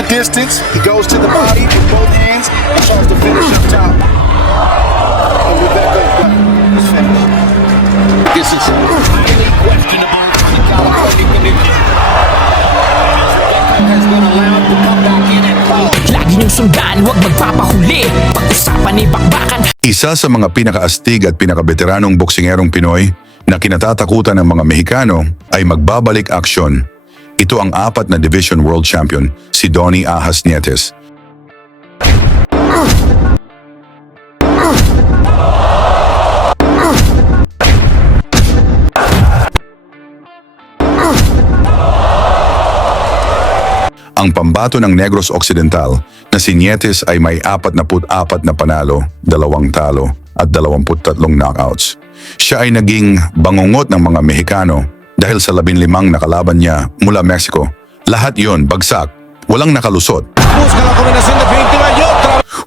the distance. He goes to the body with both hands and tries to finish up top. And with that, it's finished. This is highly questionable for the California community. Has been allowed to come back in and call. Lagi niyong sundan, huwag magpapahuli. Pag-usapan ni bakbakan. Isa sa mga pinakaastig at pinakabeteranong boksingerong Pinoy na kinatatakutan ng mga Mexicano ay magbabalik aksyon. Ito ang 4 na Division World Champion, si Donnie Ahas Nietes. Ang pambato ng Negros Occidental na si Nietes ay may 44 na panalo, 2 talo at 23 knockouts. Siya ay naging bangungot ng mga Mexicano dahil sa 15 na kalaban niya mula Mexico. Lahat yon bagsak, walang nakalusot.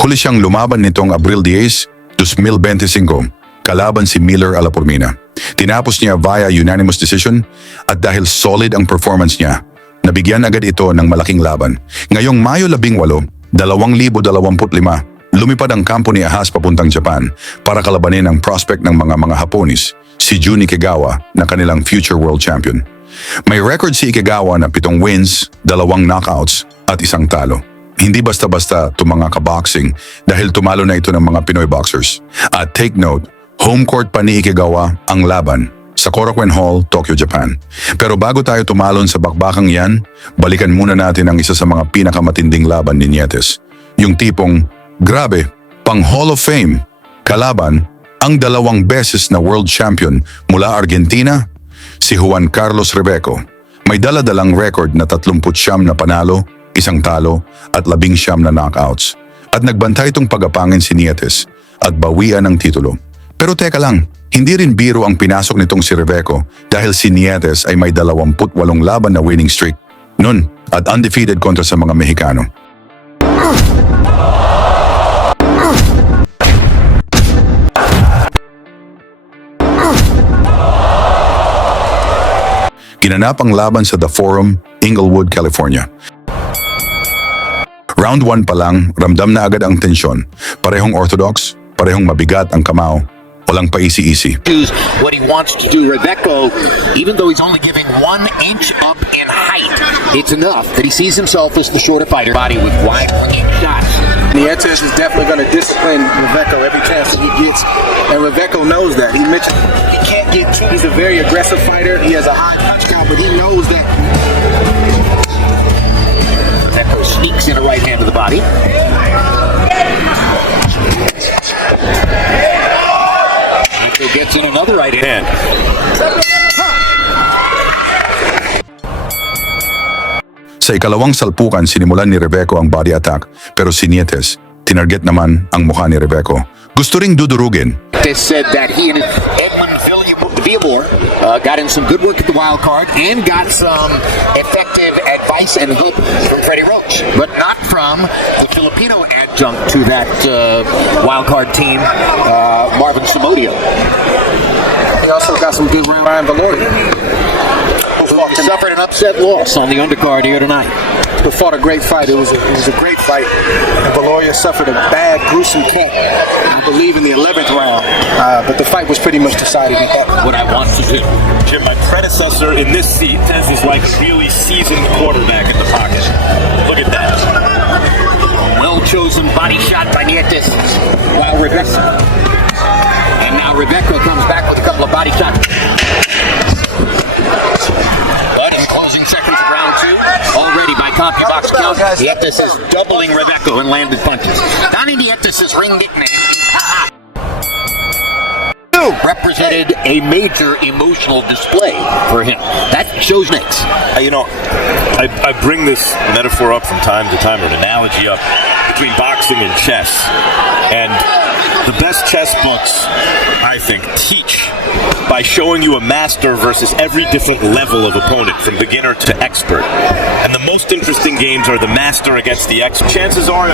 Huli siyang lumaban nitong Abril 10, 2025, kalaban si Miller Alapormina. Tinapos niya via unanimous decision at dahil solid ang performance niya, nabigyan agad ito ng malaking laban. Ngayong Mayo 18, 2025, lumipad ang kampo ni Ahas papuntang Japan para kalabanin ang prospect ng mga Hapones, si IKEGAWA na kanilang future world champion. May record si IKEGAWA na 7 wins, 2 knockouts at 1 talo. Hindi basta-basta ito mga kaboxing dahil tumalo na ito ng mga Pinoy boxers. At take note, home court pa ni IKEGAWA ang laban sa Korakuen Hall, Tokyo, Japan. Pero bago tayo tumalon sa bakbakang yan, balikan muna natin ang isa sa mga pinakamatinding laban ni Nietes. Yung tipong, grabe, pang Hall of Fame, kalaban, ang 2 beses na world champion mula Argentina, si Juan Carlos Rebeco. May dala-dalang record na 39 na panalo, 1 talo at 19 na knockouts. At nagbantay itong pagapangin si Nietes at bawian ng titulo. Pero teka lang, hindi rin biro ang pinasok nitong si Rebeco dahil si Nietes ay may 28 laban na winning streak nun at undefeated kontra sa mga Mexicano. Ginanap ang laban sa The Forum, Inglewood, California. Round 1 pa lang, ramdam na agad ang tensyon. Parehong orthodox, parehong mabigat ang KAMAO. Walang paisi-isi. What he wants to do, Rebeco, even though he's only giving 1 inch up in height, it's enough that he sees himself as the shorter fighter. Body with wide-swinging shots. Nietes is definitely going to discipline Rebeco every chance that he gets, and Rebeco knows that. He mentioned he can't get too. He's a very aggressive fighter. He has a high punch count, but he knows that. Rebeco sneaks in a right hand to the body. Rebeco gets in another right hand. Sa ikalawang salpukan, sinimulan ni Rebeco ang body attack, pero si Nietes, tinarget naman ang mukha ni Rebeco. Gusto ring dudurugin. They said that he and Edmund Villamor got in some good work at the wild card and got some effective advice and hope from Freddie Roach, but not from the Filipino adjunct to that wild card team, Marvin Samudio. He also got some good round Ryan Valori. He suffered an upset loss on the undercard here tonight. Who fought a great fight. It was a great fight. And Valoria suffered a bad, gruesome cut, I believe, in the 11th round. But the fight was pretty much decided at that point. What I want to do. Jim, my predecessor in this seat says he's like a really seasoned quarterback in the pocket. Look at that. Well-chosen body shot by Nietes. While Rebeco. And now Rebeco comes back with a couple of body shots. But in the closing seconds of round 2, already by CompuBox count, Nietes is doubling Rebeco in landed punches. Donnie Nietes' ring nickname represented a major emotional display for him. That shows next. You know, I bring this metaphor up from time to time, or an analogy up between boxing and chess. And the best chess books, I think, teach by showing you a master versus every different level of opponent, from beginner to expert. And the most interesting games are the master against the expert. Chances are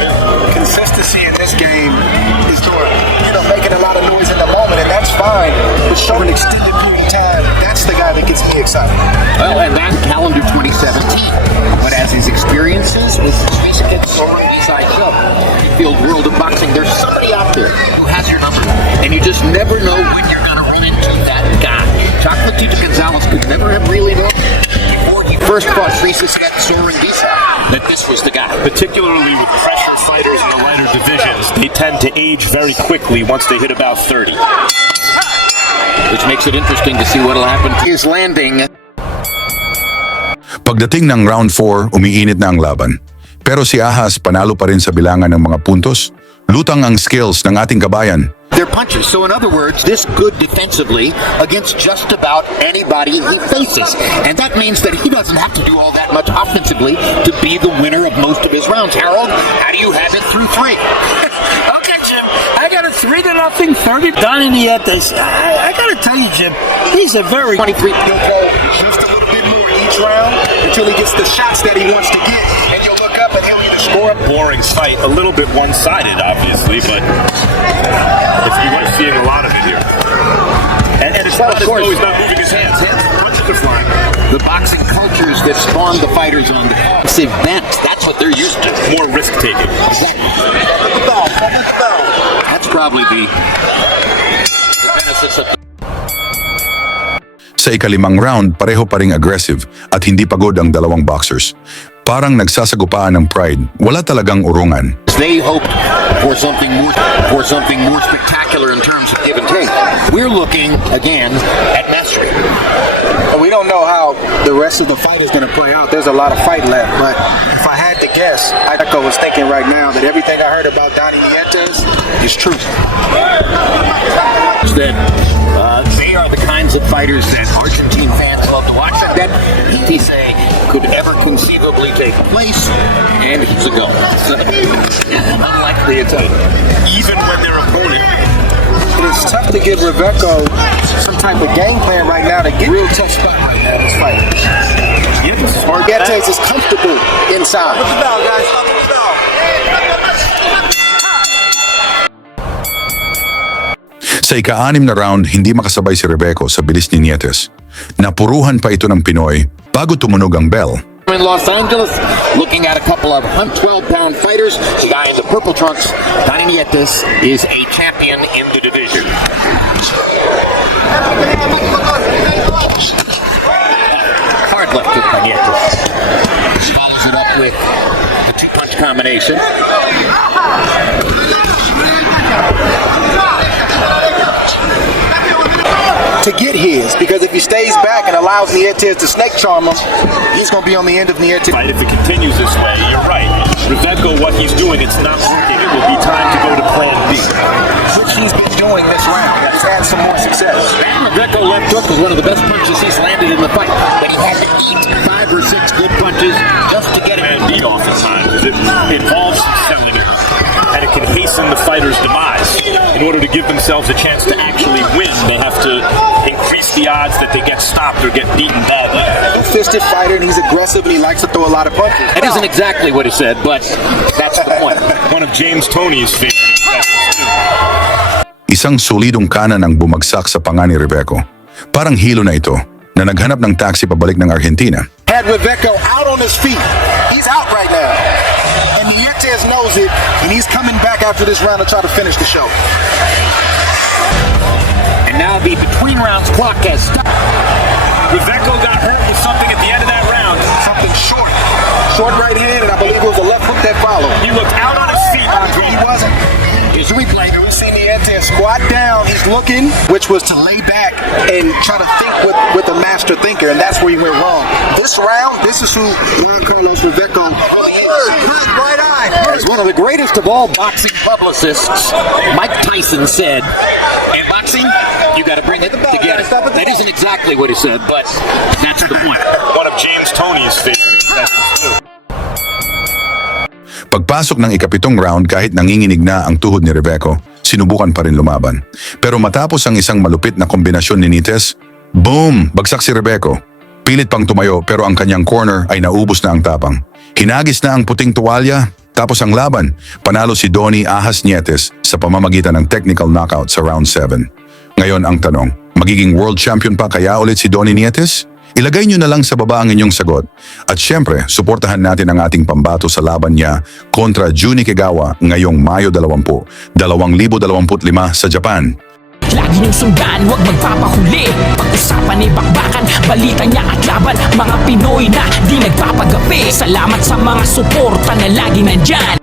consistency in this game is making a lot of noise in the moment, and that's fine. But showing an extended period of time, that's the guy that gets me excited. Well, and that's calendar 2017. But as his experiences, as we tough field world of boxing, there's somebody out there who has your number, and you just never know when you're going to run into that guy. Chocolatito Gonzalez could never have really known before he first fought Francis Sorengisa that this was the guy. Particularly with pressure fighters in the lighter divisions, they tend to age very quickly once they hit about 30. Which makes it interesting to see what'll happen to his landing. Pagdating ng round 4, umiinit na ang laban. Pero si Ahas panalo pa rin sa bilangan ng mga puntos. Lutang ang skills ng ating kabayan. They're punches. So in other words, this good defensively against just about anybody he faces. And that means that he doesn't have to do all that much offensively to be the winner of most of his rounds. Harold, how do you have it through 3? Okay, Jim. I got a 3-0, 30. Donnie Nietes. I got to tell you, Jim, he's a very 23. He'll go just a little bit more each round until he gets the shots that he wants to get. And you'll look up and he'll either score. Boring fight, a little bit one-sided, obviously, but you are seeing a lot of it here. And it's not, as though he's not moving his hands. Punches are flying. The boxing cultures that spawned the fighters on the defensive bent, that's what they're used to. More risk-taking. That's probably the benefits of Sa ika-5 round, pareho pa ring aggressive at hindi pagod ang dalawang boxers. Parang nagsasagupaan ng pride, wala talagang urungan. They hoped for something more spectacular in terms of give and take. We're looking again at mastery. And we don't know how the rest of the fight is going to play out. There's a lot of fight left, but if I had to guess, I was thinking right now that everything I heard about Donnie Nietes is true. That they are the kinds of fighters that Argentine fans love to watch, and that he say could ever conceivably take place, and he's a go. Unlikely it's Even when their opponent It's tough to give Rebecca some type of game plan right now to get real tough spot right now in this fight. Nietes is comfortable inside. Sa ika-6 na round, hindi makasabay si Rebeco sa bilis ni Nietes. Napuruhan pa ito ng Pinoy bago tumunog ang bell. In Los Angeles, looking at a couple of 12-pound fighters. The guy in the purple trunks, Donnie Nietes, is a champion in the division. Hard left hook by Nietes. Follows it up with the 2-punch combination. To get his, because if he stays back and allows Nietes to snake charm him, he's going to be on the end of Nietes. Right, if it continues this way, you're right. Rebecca, what he's doing, it's not working. It will be time to go to plan B. Which he's been doing this round. He's had some more success. Rebecca left hook was one of the best punches he's landed in the fight, but he had to eat 5 or 6 good punches just to get it. And beat off the time, because it involves some selling, and it can hasten the fighter's demise. In order to give themselves a chance to actually win, they have to increase the odds that they get stopped or get beaten badly. A fisted fighter, and he's aggressive, and he likes to throw a lot of punches. That isn't exactly what he said, but that's the point. One of James Toney's favorite expressions, too. Isang solidong kanan ang bumagsak sa panga ni Rebeco. Parang hilo na ito na naghanap ng taxi pabalik ng Argentina. Had Rebecca out on his feet. He's out right now. And Nietes knows it, and he's coming back after this round to try to finish the show. And now the between rounds clock has stopped. Rebecca got hurt with something at the end of that round. Something short. Short right hand, and I believe it was a left hook that followed. He looked out on his feet. He wasn't. Here's a replay. We see Nietes squat down. He's looking, which was to lay back and try to think with a master thinker, and that's where he went wrong. This round, this is who Juan Carlos Rebecca really is. Good, bright eye. As one of the greatest of all boxing publicists, Mike Tyson said, in boxing, you got to bring it together. That isn't exactly what he said, but that's the point. One of James Toney's favorite expressions, too. Pagpasok ng ika-7 round kahit nanginginig na ang tuhod ni Rebeco, sinubukan pa rin lumaban. Pero matapos ang isang malupit na kombinasyon ni Nietes, boom! Bagsak si Rebeco. Pilit pang tumayo pero ang kanyang corner ay naubos na ang tapang. Hinagis na ang puting tuwalya, tapos ang laban. Panalo si Donnie Ahas Nietes sa pamamagitan ng technical knockout sa round 7. Ngayon ang tanong, magiging world champion pa kaya ulit si Donnie Nietes? Ilagay nyo na lang sa baba ang inyong sagot. At syempre, suportahan natin ang ating pambato sa laban niya kontra Jun IKEGAWA ngayong Mayo 2025 sa Japan. Lagi niyong sundan, huwag magpapahuli. Pag-usapan ni bakbakan, balita niya at laban. Mga Pinoy na di nagpapagapi. Salamat sa mga suporta na lagi nandyan.